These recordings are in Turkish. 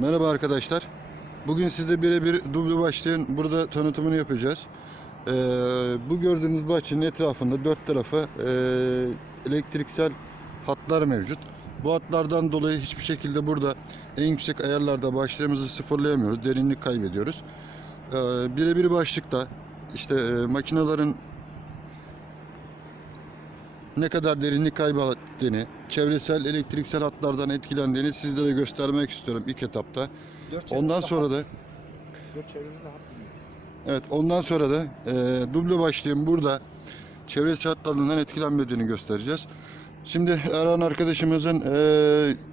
Merhaba arkadaşlar. Bugün sizde birebir duble başlığın burada tanıtımını yapacağız. Bu gördüğünüz bahçenin etrafında dört tarafı elektriksel hatlar mevcut. Bu hatlardan dolayı hiçbir şekilde burada en yüksek ayarlarda başlığımızı sıfırlayamıyoruz. Derinlik kaybediyoruz. Birebir başlıkta işte makinelerin ne kadar derinlik kaybettiğini, çevresel elektriksel hatlardan etkilendiğini sizlere göstermek istiyorum ilk etapta. Ondan sonra da ondan sonra da duble başlığın burada çevresel hatlarından etkilenmediğini göstereceğiz. Şimdi Erhan arkadaşımızın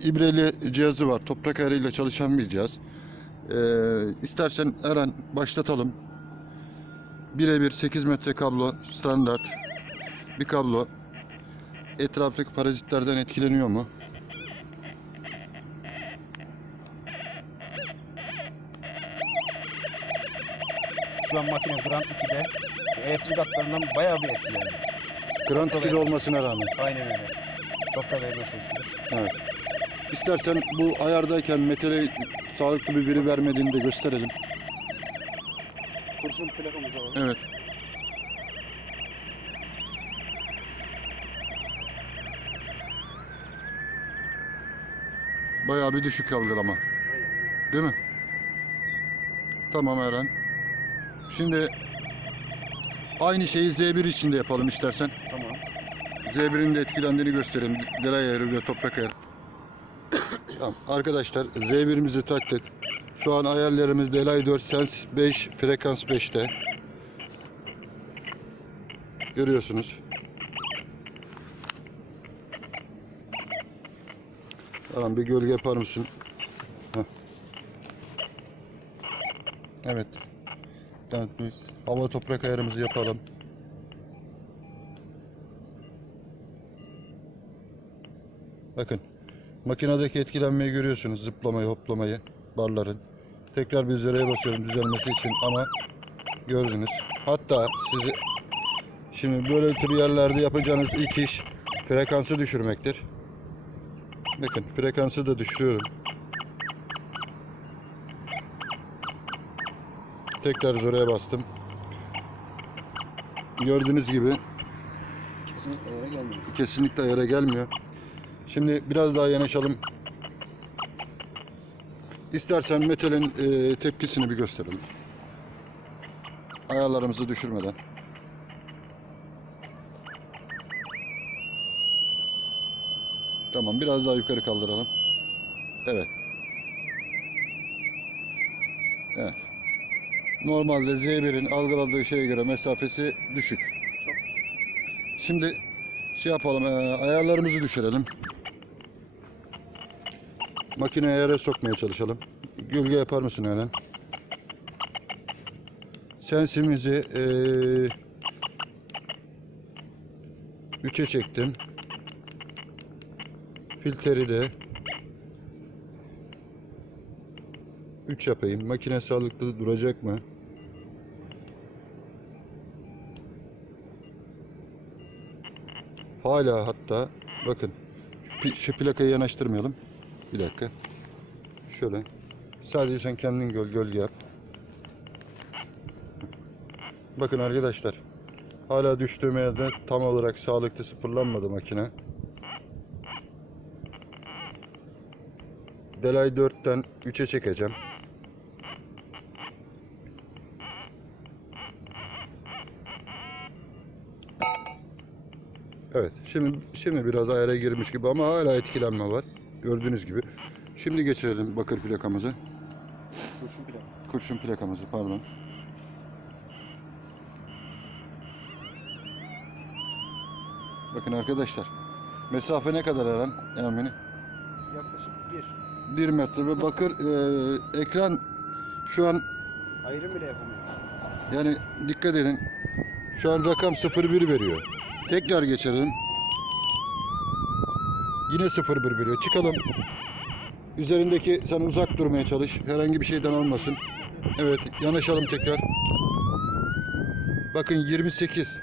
ibreli cihazı var. Toprak ayarıyla çalışan bir cihaz. İstersen Erhan başlatalım. Birebir 8 metre kablo standart bir kablo. Etraftaki parazitlerden etkileniyor mu? Şu an makine Grand 2'de elektrik hatlarından bayağı bir etkileniyor. Grand 2'de olmasına rağmen. Aynen öyle. Toprak ayırmaya çalışıyoruz. Evet. İstersen bu ayardayken metale sağlıklı bir veri vermediğini de gösterelim. Kurşun plakamızı alalım. Evet. Bayağı bir düşük kaldı ama. Değil mi? Tamam Eren. Şimdi aynı şeyi Z1 için de yapalım istersen. Tamam. Z1'in de etkilendiğini göstereyim. Delay ayarı ve toprak ayarı. Tamam. Arkadaşlar Z1'imizi taktık. Şu an ayarlarımız Delay 4, Sense 5, Frekans 5'te. Görüyorsunuz. Tamam, bir gölge yapar mısın? Heh. Evet. Evet. Hava toprak ayarımızı yapalım. Bakın. Makinedeki etkilenmeyi görüyorsunuz. Zıplamayı, hoplamayı, barların. Tekrar bir zirveye basıyorum düzelmesi için ama gördünüz. Hatta sizi şimdi böyle tür yerlerde yapacağınız ilk iş frekansı düşürmektir. Bakın frekansı da düşürüyorum. Tekrar zirveye bastım. Gördüğünüz gibi Kesinlikle ayara gelmiyor. kesinlikle ayara gelmiyor. Şimdi biraz daha yanaşalım. İstersen metalin tepkisini bir gösterelim. Ayarlarımızı düşürmeden. Tamam, biraz daha yukarı kaldıralım. Evet. Evet. Normalde Z1'in algıladığı şeye göre mesafesi düşük. Çok düşük. Şimdi şey yapalım, ayarlarımızı düşürelim. Makineyi ayara sokmaya çalışalım. Gölge yapar mısın Eren? Sensimizi 3'e çektim. Filtreyi de 3 yapayım. Makine sağlıklı duracak mı? Hala hatta bakın şu plakayı yanaştırmayalım. Bir dakika. Şöyle. Sadece sen kendin gölge yap. Bakın arkadaşlar. Hala düştüğüm yerde tam olarak sağlıklı sıfırlanmadı makine. Delay 4'ten 3'e çekeceğim. Evet. Şimdi biraz ayara girmiş gibi ama hala etkilenme var. Gördüğünüz gibi. Şimdi geçirelim bakır plakamızı. Kurşun plaka. Kurşun plakamızı pardon. Bakın arkadaşlar. Mesafe ne kadar Eren? Emini? Yaklaşık 1 metre ve bakır ekran şu an ayrım bile yapamıyor. yani dikkat edin. Şu an rakam 01 veriyor. Tekrar geçelim. Yine 01 veriyor. Çıkalım. Üzerindeki sen uzak durmaya çalış. Herhangi bir şeyden olmasın. Evet, yanaşalım tekrar. Bakın 28.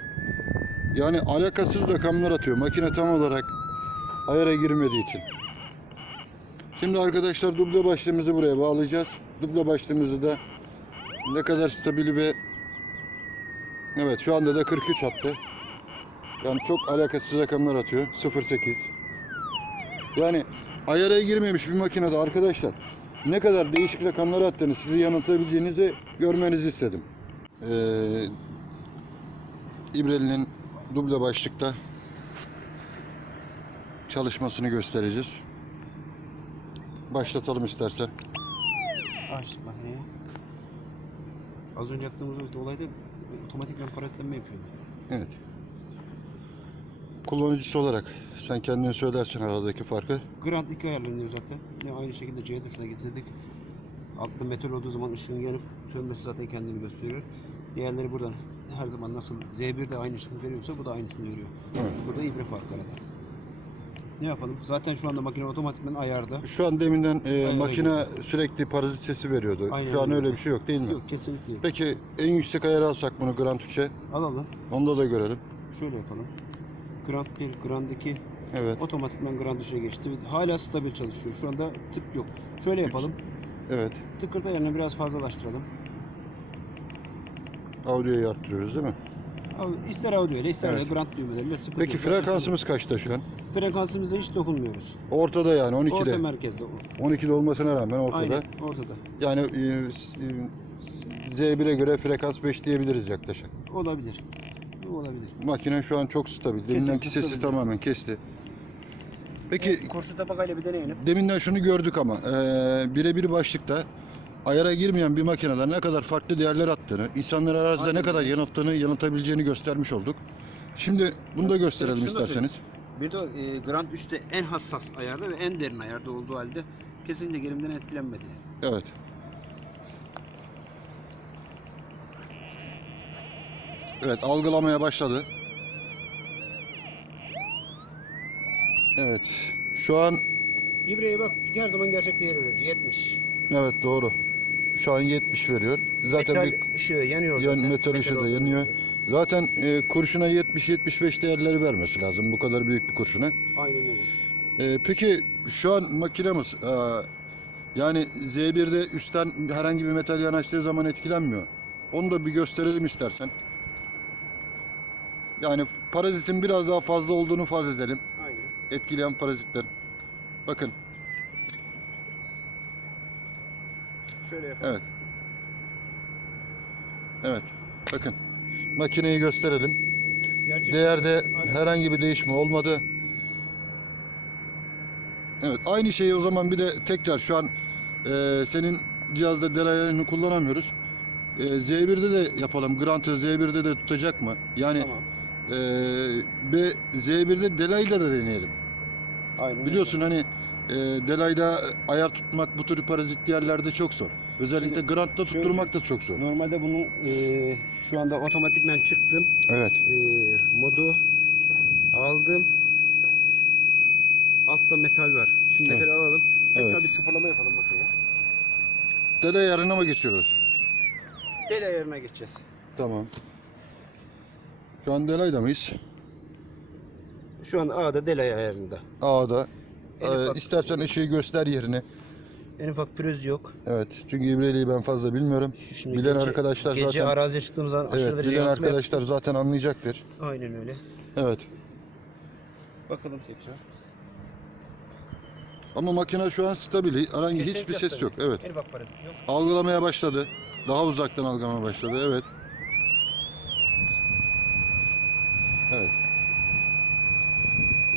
Yani alakasız rakamlar atıyor. Makine tam olarak ayara girmediği için. Şimdi arkadaşlar duble başlığımızı buraya bağlayacağız. Duble başlığımızı da ne kadar stabil ve evet şu anda da 43 attı. Yani çok alakasız rakamlar atıyor. 0.8. Yani ayara girmemiş bir makinede arkadaşlar ne kadar değişik rakamlar attığını sizi yanıltabileceğinizi görmenizi istedim. İbreli'nin duble başlıkta çalışmasını göstereceğiz. Başlatalım istersen. Açtık makineyi. Az önce yaptığımız olayda otomatikman parazitlenme yapıyordu. Evet. Kullanıcısı olarak sen kendin söylersen aradaki farkı. Grand 2 ayarlanıyor zaten. Yine aynı şekilde C tuşuna getirdik. Altta metal olduğu zaman ışığın yanıp sönmesi zaten kendini gösteriyor. Diğerleri buradan her zaman nasıl Z1 de aynısını veriyorsa bu da aynısını veriyor. Evet. Burada ibre farkı arada. Ne yapalım? Zaten şu anda makine otomatikman ayarda. Şu an deminden makine sürekli parazit sesi veriyordu. Aynen Şu an öyle. öyle bir şey yok değil mi? Yok kesinlikle yok. Peki en yüksek ayarı alsak bunu Grand 3'e. Alalım. Onda da görelim. Şöyle yapalım. Grand 1, Grand 2 Evet. otomatikman Grand 3'e geçti. Hala stabil çalışıyor. Şu anda tık yok. Şöyle yapalım. Evet. Tıkırda yerine biraz fazlalaştıralım. Audioyu arttırıyoruz değil mi? İster audio ile ister Evet. de Grand düğmeleriyle sıkıntı Peki yok. frekansımız kaçta şu an? Frekansımıza hiç dokunmuyoruz. Ortada yani 12'de. Orta merkezde. 12'de olmasına rağmen ortada. Aynen ortada. Yani Z1'e göre frekans 5 diyebiliriz yaklaşık. Olabilir. Olabilir. Makine şu an çok stabil. Deminden Kesinlikle sesi stabil. tamamen kesti. Peki Kurşun tabakayla bir deneyelim. deminden şunu gördük ama birebir başlıkta ayara girmeyen bir makinede ne kadar farklı değerler attığını, insanlar arazide Aynen. ne kadar yanıltabileceğini göstermiş olduk. Şimdi bunu da gösterelim Şunu da isterseniz. Bir de Grand 3'te en hassas ayarda ve en derin ayarda olduğu halde kesinlikle gerimden etkilenmedi. Evet. Evet, algılamaya başladı. Evet. Şu an İbreye bak her zaman gerçek değeri verir. 70. evet doğru. Şu an 70 veriyor. Zaten Metal bir ışığı yanıyor zaten. metal ışığı da olduğu yanıyor. gibi. Zaten kurşuna 70-75 değerleri vermesi lazım bu kadar büyük bir kurşuna. Aynen öyle. Peki şu an makinemiz yani Z1'de üstten herhangi bir metal yanaştığı zaman etkilenmiyor. Onu da bir gösterelim istersen. Yani parazitin biraz daha fazla olduğunu farz edelim. Aynen. Etkileyen parazitler. Bakın. Şöyle yapalım. Evet. Evet. Bakın. Makineyi gösterelim. Gerçek Değerde Aynen. herhangi bir değişme olmadı. Evet. Aynı şeyi o zaman bir de tekrar şu an senin cihazda delay ayarını kullanamıyoruz. Z1'de de yapalım. Grant'ı Z1'de de tutacak mı? Yani Tamam. ve Z1'de delay'da da deneyelim. Aynen. Biliyorsun hani delay'da ayar tutmak bu tür parazit yerlerde çok zor. Özellikle Şimdi Grant'ta şöyle- tutturmak da çok zor. Normalde bunu şu anda otomatikmen çıktım. Evet. Modu aldım. Altta metal var. Şimdi Evet. metali alalım. Tekrar Evet. bir sıfırlama yapalım makineye. Delay ayarına mı geçiyoruz? Del ayarına geçeceğiz. Tamam. Şu an delay'da mıyız? Şu an A'da delay ayarında. A'da. En ufak- İstersen ışığı göster yerini. En ufak pürüz yok. Evet. Çünkü İbreli'yi ben fazla bilmiyorum. Şimdi Bilen gece- arkadaşlar gece zaten araziye çıktığımız zaman aşırı evet, derece bilen yansıma arkadaşlar zaten anlayacaktır. yapıyor. Aynen öyle. Evet. Bakalım tekrar. Ama makine şu an stabil. Herhangi hiçbir Kesinlikle ses stabil. yok. Evet. En ufak parazit yok. Algılamaya başladı. Daha uzaktan algılamaya başladı. Evet. Evet.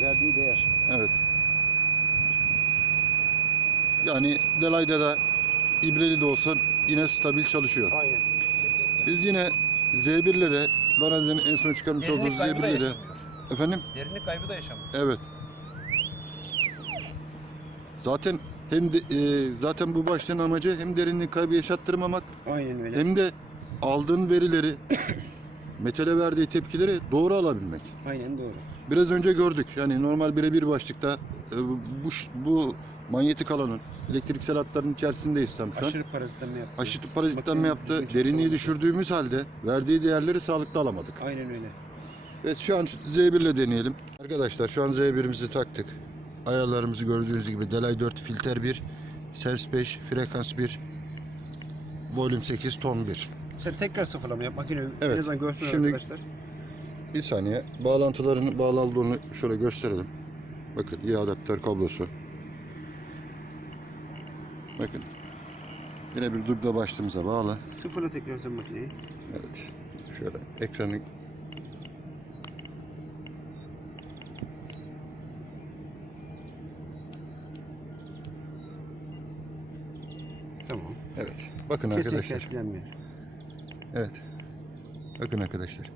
Verdiği değer. Evet. Yani delay'da da İbreli de olsun yine stabil çalışıyor. Aynen. Kesinlikle. Biz yine Z1 ile de Lorenzo'nun en son çıkarmış olduğu Derinlik kaybı da Z1 ile de yaşamıyor. efendim Derinlik kaybı da yaşamıyor. evet. Zaten hem de, zaten bu başlığın amacı hem derinlik kaybı yaşattırmamak Aynen öyle. hem de aldığın verileri metale verdiği tepkileri doğru alabilmek. Aynen doğru. Biraz önce gördük. Yani normal birebir başlıkta bu manyetik alanın elektriksel hatların içerisindeyiz tam şu an. Aşırı parazitlenme yaptı. Aşırı parazitlenme Makine yaptı. düzgün Derinliği çalışamadı. düşürdüğümüz halde verdiği değerleri sağlıklı alamadık. Aynen öyle. Evet şu an Z1 ile deneyelim. Arkadaşlar şu an Z1'imizi taktık. ayarlarımızı gördüğünüz gibi delay 4, filter 1, ses 5, frekans 1, volüm 8, ton 1. Sen tekrar sıfırlama yap. Makine Evet. en azından görsün Şimdi- arkadaşlar. Bir saniye. Bağlantıların bağlı olduğunu şöyle gösterelim. Bakın iyi adaptör kablosu. Bakın. Yine bir duble başlığımıza bağlı. Sıfırla tekrar sen makineyi. Evet. Şöyle ekranı Tamam. evet. Bakın Kesinlikle arkadaşlar. etkilenmiyor. Evet. Bakın arkadaşlar.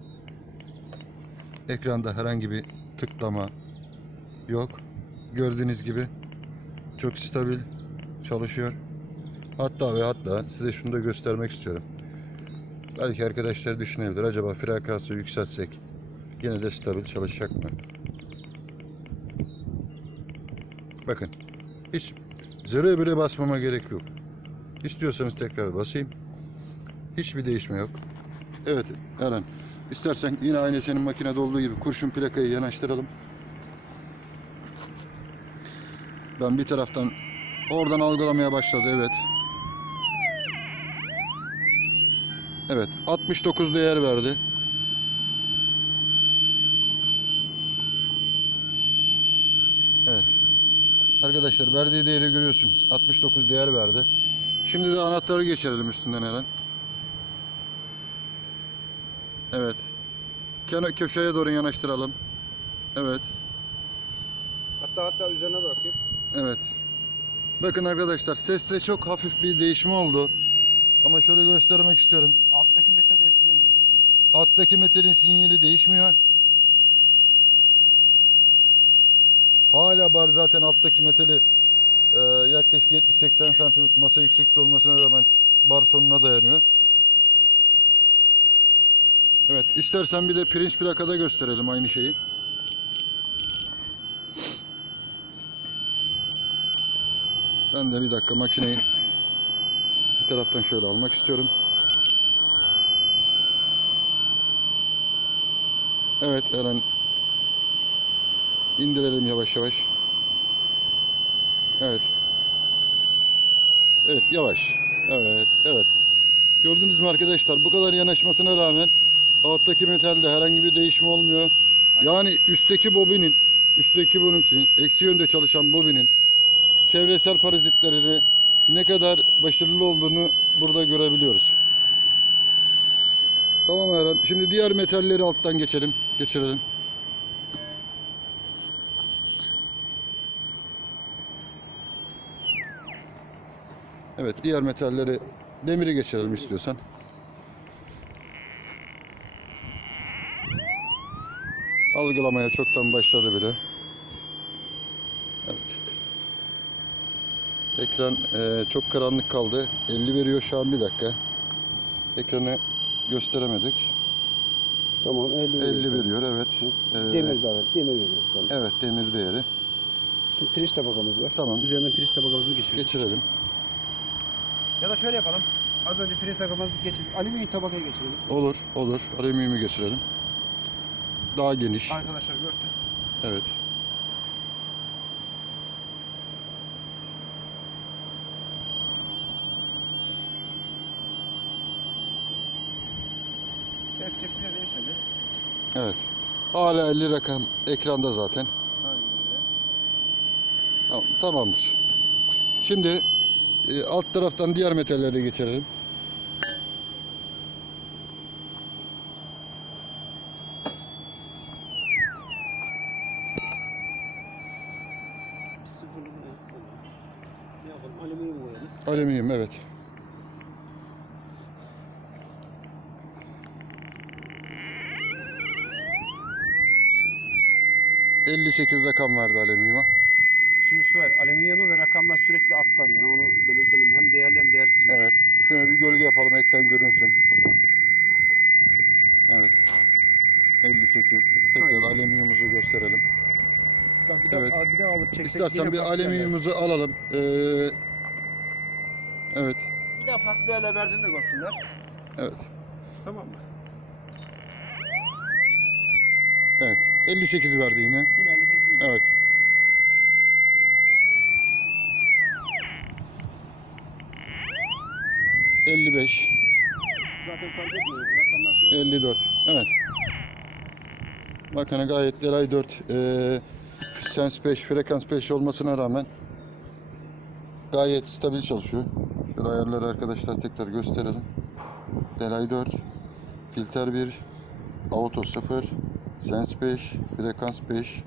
Ekranda herhangi bir tıklama yok. Gördüğünüz gibi çok stabil çalışıyor. Hatta ve hatta size şunu da göstermek istiyorum. Belki arkadaşlar düşünebilir. Acaba frekansı yükseltsek yine de stabil çalışacak mı? Bakın. Hiç zerre bile basmama gerek yok. İstiyorsanız tekrar basayım. Hiçbir değişme yok. Evet Eren. İstersen yine aynı senin makinede olduğu gibi kurşun plakayı yanaştıralım. Ben bir taraftan oradan algılamaya başladı, evet. Evet, 69 değer verdi. Evet. Arkadaşlar verdiği değeri görüyorsunuz. 69 değer verdi. Şimdi de anahtarı geçirelim üstünden Eren. Evet. Köşeye doğru yanaştıralım. Evet. Hatta üzerine bırakayım. Evet. Bakın arkadaşlar seste çok hafif bir değişme oldu. Ama şöyle göstermek istiyorum. Alttaki metal de etkilemiyor kesinlikle. Alttaki metalin sinyali değişmiyor. Hala bar zaten alttaki metali yaklaşık 70-80 santimlik masa yüksekliği olmasına rağmen bar sonuna dayanıyor. Evet, istersen bir de pirinç plakada gösterelim aynı şeyi. Ben de bir dakika makineyi bir taraftan şöyle almak istiyorum. Evet Eren, indirelim yavaş yavaş. Evet. Evet yavaş. Evet, evet. Gördünüz mü arkadaşlar? Bu kadar yanaşmasına rağmen alttaki metalde herhangi bir değişme olmuyor. Yani üstteki bununkinin, eksi yönde çalışan bobinin çevresel parazitlerini ne kadar başarılı olduğunu burada görebiliyoruz. Tamam Eren. Şimdi diğer metalleri alttan geçirelim. Evet, diğer metalleri, demiri geçirelim istiyorsan. Algılamaya çoktan başladı bile. Evet. Ekran çok karanlık kaldı. 50 veriyor şu an, bir dakika. Ekranı gösteremedik. Tamam 50 veriyor, evet. Demir veriyor şu an. Evet, demir değeri. Şimdi pirinç tabakamız var. Tamam. Üzerinden pirinç tabakamızı geçirelim. Geçirelim. Ya da şöyle yapalım. Az önce pirinç tabakamızı geçirdik. Alüminyum tabakaya geçirelim. Olur. Alüminyumu geçirelim. Daha geniş. Arkadaşlar görsün. Evet. Ses kesinlikle değişmedi. Evet. Hala 50 rakam ekranda zaten. Aynen öyle. Tamam, tamamdır. Şimdi alt taraftan diğer metallere geçelim. Sıfırlı ne yapalım? Alüminyum koyalım. Alüminyum, evet. ...58 rakam verdi alüminyuma. Şimdi Süher, alüminyumda da rakamlar sürekli atlar yani onu belirtelim. Hem değerli hem değersiz verir. Evet. Şöyle bir gölge yapalım, ekran görünsün. Evet. 58. Tekrar Aynen. alüminyumumuzu gösterelim. Bir daha, Evet. bir daha alıp çeksek İstersen yine bir farklı değerler. alüminyumumuzu alalım. Evet. Bir daha farklı değerler verdiğini de görsünler. Evet. Tamam mı? Evet. 58 verdi yine. Yine 58 mi? Evet. 55, Zaten fark etmiyor. Rakamlar sürekli 54. Evet. Makine gayet Delay 4, Sense 5, frekans 5 olmasına rağmen gayet stabil çalışıyor. Şöyle ayarları arkadaşlar tekrar gösterelim. Delay 4, filter 1, auto 0, sense 5, frekans 5,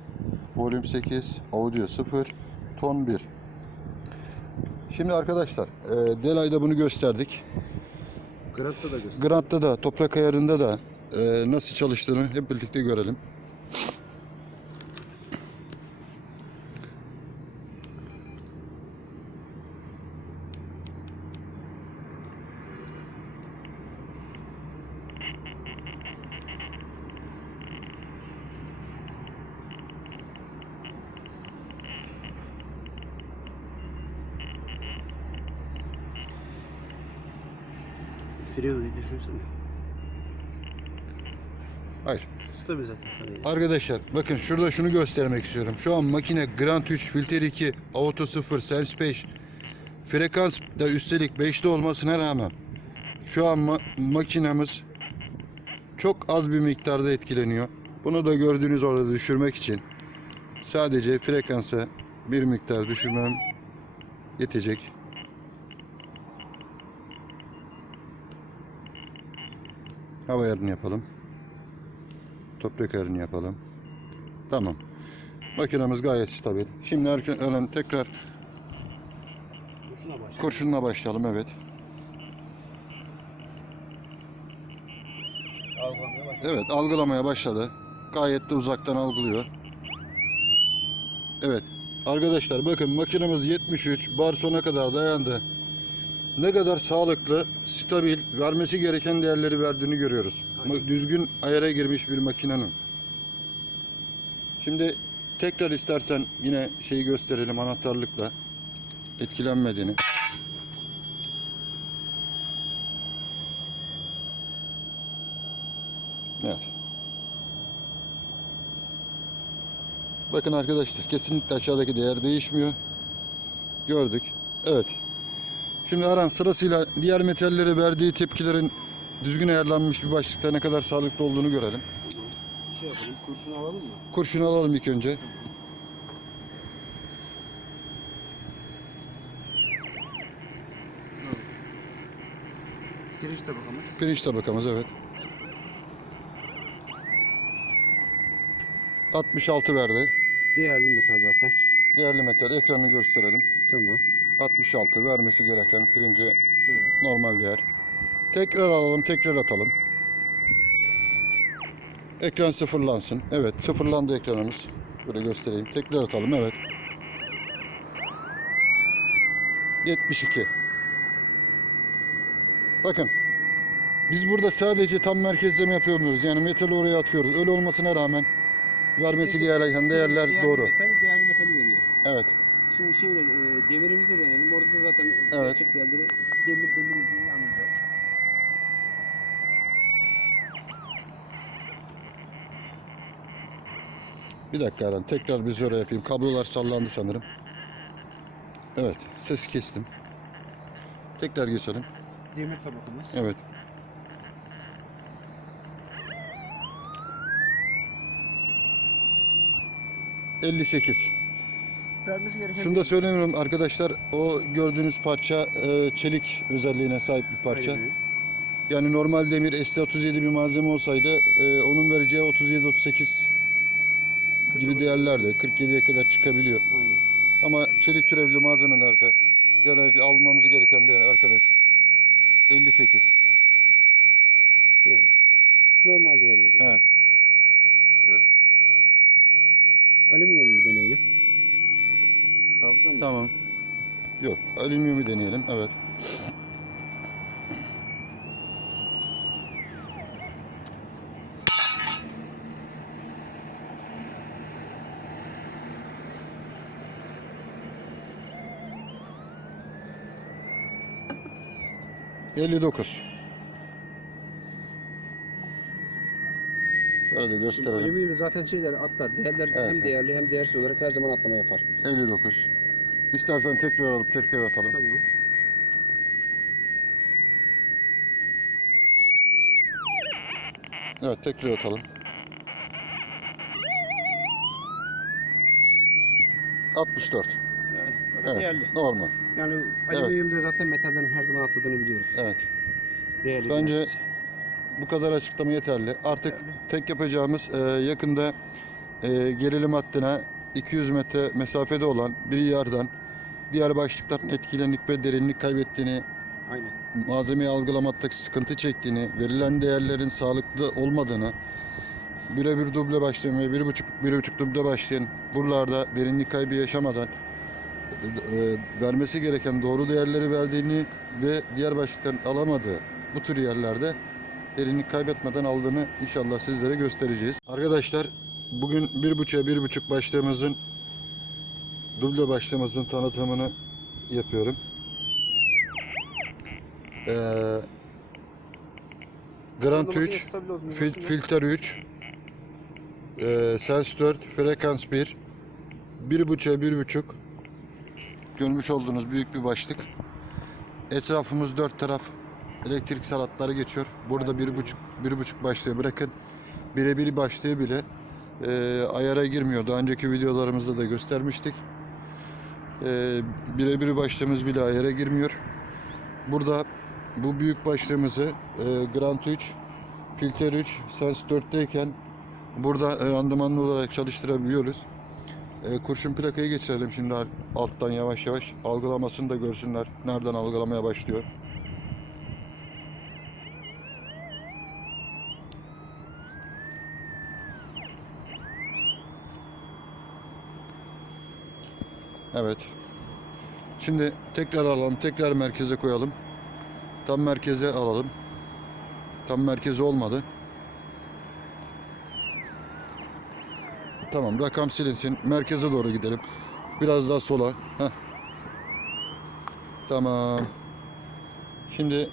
volüm 8, audio 0, ton 1. Şimdi arkadaşlar Delay'da bunu gösterdik. Grant'ta da gösteriyor. Grant'ta da, toprak ayarında da nasıl çalıştığını hep birlikte görelim. Freeway'i düşünsene. Hayır. Stabil zaten şu an. Yani. Arkadaşlar bakın şurada şunu göstermek istiyorum. Şu an makine Grant 3, filter 2, auto 0, sense 5, frekans da üstelik 5'te olmasına rağmen şu an makinemiz çok az bir miktarda etkileniyor. Bunu da gördüğünüz orada düşürmek için sadece frekansı bir miktar düşürmem yetecek. Hava ayarını yapalım. Toprak ayarını yapalım. Tamam. Makinemiz gayet stabil. Şimdi tekrar Şuna başla. kurşunla başlayalım. Evet. Algılamaya başla. Evet, algılamaya başladı. Gayet de uzaktan algılıyor. Evet. Arkadaşlar bakın makinemiz 73 bar sona kadar dayandı. Ne kadar sağlıklı, stabil, vermesi gereken değerleri verdiğini görüyoruz. Düzgün ayara girmiş bir makinenin. Şimdi tekrar istersen yine şeyi gösterelim anahtarlıkla etkilenmediğini. Evet. Bakın arkadaşlar kesinlikle aşağıdaki değer değişmiyor. Gördük. Evet. Şimdi Aran sırasıyla diğer metallere verdiği tepkilerin düzgün ayarlanmış bir başlıkta ne kadar sağlıklı olduğunu görelim. Bir şey yapalım. Kurşunu alalım mı? Kurşunu alalım ilk önce. Pirinç tabakamız. Pirinç tabakamız evet. 66 verdi. Değerli metal zaten. Değerli metal ekranını gösterelim. Tamam. 66 vermesi gereken pirince Evet. normal değer. Tekrar alalım, tekrar atalım. Ekran sıfırlansın. Evet, sıfırlandı ekranımız. Böyle göstereyim. Tekrar atalım, evet. 72. Bakın. Biz burada sadece tam merkezleme yapıyoruz. Yani metali oraya atıyoruz. Öyle olmasına rağmen vermesi gereken değerler doğru. Değerli metali veriyor. Evet. Şimdi demirimizi de deneyelim. Orada da zaten Evet. gerçek değerleri demir dediğini anlayacağız. Bir dakika Aran. Tekrar bir zora yapayım. Kablolar sallandı sanırım. Evet. Sesi kestim. Tekrar geçelim. Demir tabakamız. Evet. ...58. Vermesi gereken Şunu da söylemiyorum arkadaşlar. O gördüğünüz parça çelik özelliğine sahip bir parça. Aynen. Yani normal demir ST37 bir malzeme olsaydı onun vereceği 37-38 gibi değerlerde 47'ye kadar çıkabiliyor. Aynen. Ama çelik türevli malzemelerde genelde almamız gereken değer arkadaş 58. Yani. Normal değerleri. Evet. Evet. Alüminyum mu deneyelim? Hafıza mı? Tamam. Yok. Alüminyumu deneyelim. Evet. ...59. Şöyle de gösterelim. Alüminyum zaten atlar. Değerler Evet. hem değerli hem değersiz olarak her zaman atlama yapar. 59. İstersen tekrar alıp tekrar atalım. Tamam. Evet, tekrar atalım. 64. Yani o da Evet, değerli. normal. Yani alüminyumda zaten metallerin her zaman atladığını biliyoruz. Evet. Değerli bir Bence hadise. bu kadar açıklama yeterli. Artık Yeterli. tek yapacağımız yakında gerilim hattına 200 metre mesafede olan bir yerden diğer başlıkların etkilenip ve derinlik kaybettiğini, Aynen. malzemeyi algılamaktaki sıkıntı çektiğini, verilen değerlerin sağlıklı olmadığını, birebir duble başlayan ve 1,5 duble başlayan buralarda derinlik kaybı yaşamadan vermesi gereken doğru değerleri verdiğini ve diğer başlıkların alamadığı bu tür yerlerde derinlik kaybetmeden aldığını inşallah sizlere göstereceğiz. Arkadaşlar bugün 1,5'a 1,5 başlığımızın duble başlığımızın tanıtımını yapıyorum. Grand 3, Filter 3, Sens 4, Frekans 1, 1,5'a 1,5 görmüş olduğunuz büyük bir başlık. Etrafımız dört taraf elektrik hatları geçiyor. Burada 1,5 başlığı bırakın. Birebir başlığı bile ayara girmiyor. Daha önceki videolarımızda da göstermiştik. Birebir başlığımız bile ayara girmiyor. Burada bu büyük başlığımızı Grand 3, Filter 3, Sens 4'teyken burada randımanlı olarak çalıştırabiliyoruz. Kurşun plakayı geçirelim şimdi alttan yavaş yavaş. Algılamasını da görsünler. Nereden algılamaya başlıyor. Evet. Şimdi tekrar alalım. Tekrar merkeze koyalım. Tam merkeze alalım. Tam merkeze olmadı. Tamam, rakam silinsin. Merkeze doğru gidelim. Biraz daha sola. Heh. Tamam. Şimdi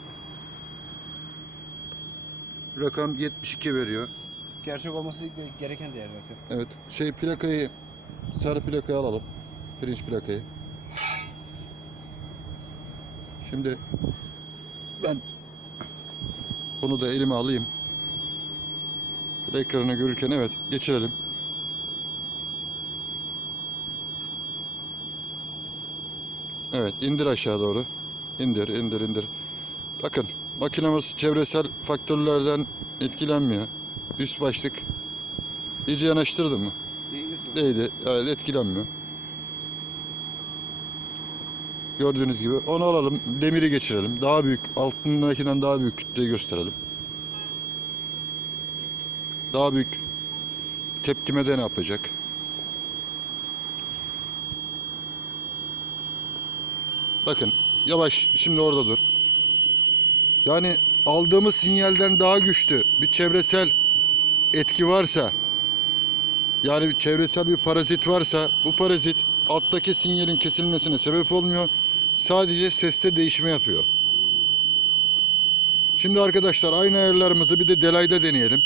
rakam 72 veriyor. Gerçek olması gereken değer zaten. Evet. Plakayı, sarı plakayı alalım. Pirinç plakayı. Şimdi ben bunu da elime alayım. Ekranı görürken evet geçirelim. Evet, indir aşağı doğru. İndir, indir, indir. Bakın, makinamız çevresel faktörlerden etkilenmiyor. Üst başlık iyice yanaştırdı mı? Değdi. Evet, etkilenmiyor. Gördüğünüz gibi. Onu alalım, demiri geçirelim. Daha büyük, altındakinden daha büyük kütleyi gösterelim. Daha büyük tepkimede ne yapacak? Bakın, yavaş, şimdi orada dur. Yani aldığımız sinyalden daha güçlü bir çevresel etki varsa, yani çevresel bir parazit varsa, bu parazit alttaki sinyalin kesilmesine sebep olmuyor. Sadece seste değişme yapıyor. Şimdi arkadaşlar aynı ayarlarımızı bir de delayda deneyelim.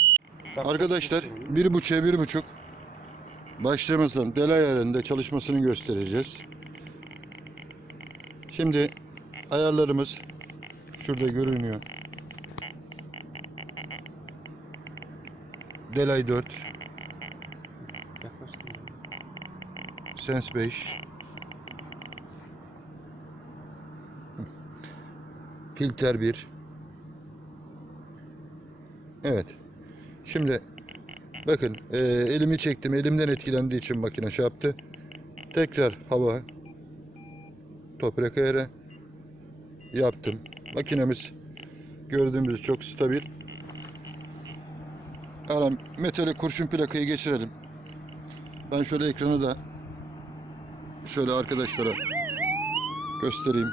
Arkadaşlar 1,5'a 1,5 başlığımızın delay ayarında çalışmasını göstereceğiz. Şimdi ayarlarımız şurada görünüyor. Delay 4, Sens 5, Filter 1. Evet. Şimdi bakın elimi çektim. Elimden etkilendiği için makine şey yaptı. Tekrar hava toprak ayarı yaptım. Makinemiz gördüğümüz çok stabil. Yani metali kurşun plakayı geçirelim. Ben şöyle ekranı da şöyle arkadaşlara göstereyim.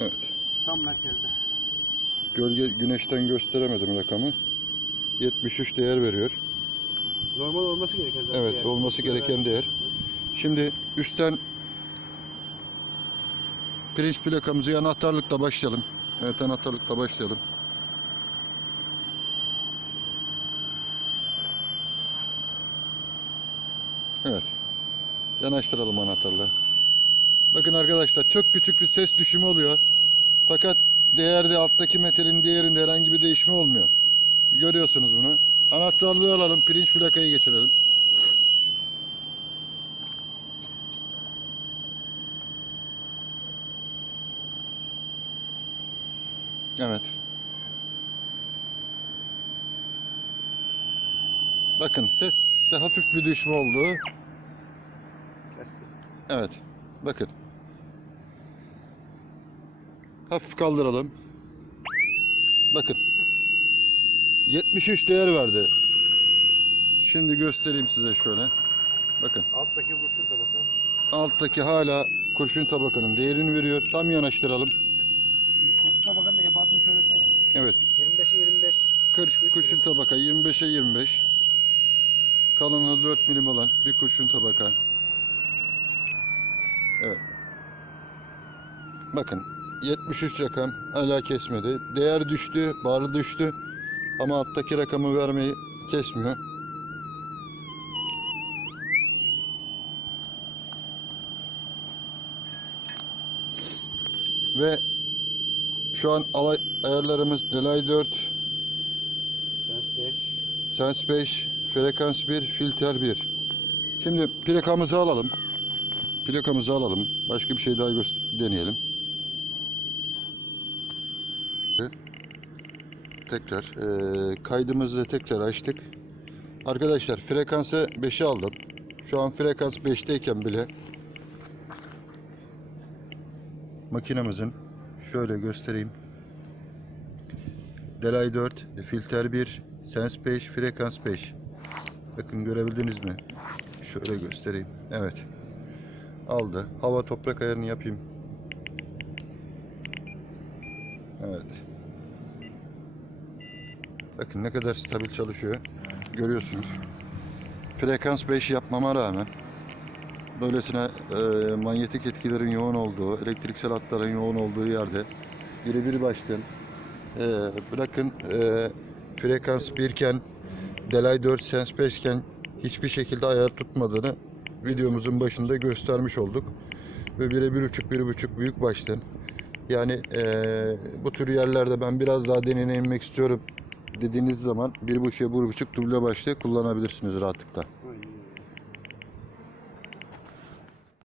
Evet. Tam merkezde. Gölge güneşten gösteremedim rakamı. 73 değer veriyor. Normal olması gereken zaten. Evet, değer. olması gereken değer. Şimdi üstten pirinç plakamızı anahtarlıkla başlayalım. Evet, anahtarlıkla başlayalım. Evet. Yanaştıralım anahtarla. Bakın arkadaşlar çok küçük bir ses düşümü oluyor. Fakat değerde alttaki metalin değerinde herhangi bir değişme olmuyor. Görüyorsunuz bunu. Anahtarlığı alalım. Pirinç plakayı geçirelim. Evet. Bakın seste hafif bir düşme oldu. Kesti. Evet. Bakın. Hafif kaldıralım. Bakın. 73 değer verdi. Şimdi göstereyim size şöyle. Bakın. Alttaki kurşun tabaka. Alttaki hala kurşun tabakanın değerini veriyor. Tam yanaştıralım. Şimdi kurşun tabakanın da ebatını söylesene. Evet. 25'e 25. Kurşun tabaka 25'e 25. Kalınlığı 4 milim olan bir kurşun tabaka. Evet. Bakın 73 rakam hala kesmedi. Değer düştü, barı düştü. Ama alttaki rakamı vermeyi kesmiyor. Ve şu an ayarlarımız Delay 4, Sens 5. Sense 5, frekans 1, filtre 1. Şimdi plakamızı alalım. Plakamızı alalım. Başka bir şey daha deneyelim. Tekrar kaydımızı tekrar açtık. Arkadaşlar frekansı 5'e aldım. Şu an frekans 5'teyken bile makinemizin şöyle göstereyim. Delay 4, filtre 1, Sense 5, frekans 5. Bakın görebildiniz mi? Şöyle göstereyim. Evet. Aldı. Hava toprak ayarını yapayım. Evet. Bakın ne kadar stabil çalışıyor. Görüyorsunuz. Frekans 5 yapmama rağmen böylesine manyetik etkilerin yoğun olduğu, elektriksel hatların yoğun olduğu yerde birebir baştan bırakın frekans 1 iken Delay 4 Sense 5 iken hiçbir şekilde ayar tutmadığını videomuzun başında göstermiş olduk. Ve birebir buçuk büyük baştan. Yani bu tür yerlerde ben biraz daha deneyimlemek istiyorum dediğiniz zaman 1.5'e 1.5 duble başta kullanabilirsiniz rahatlıkla.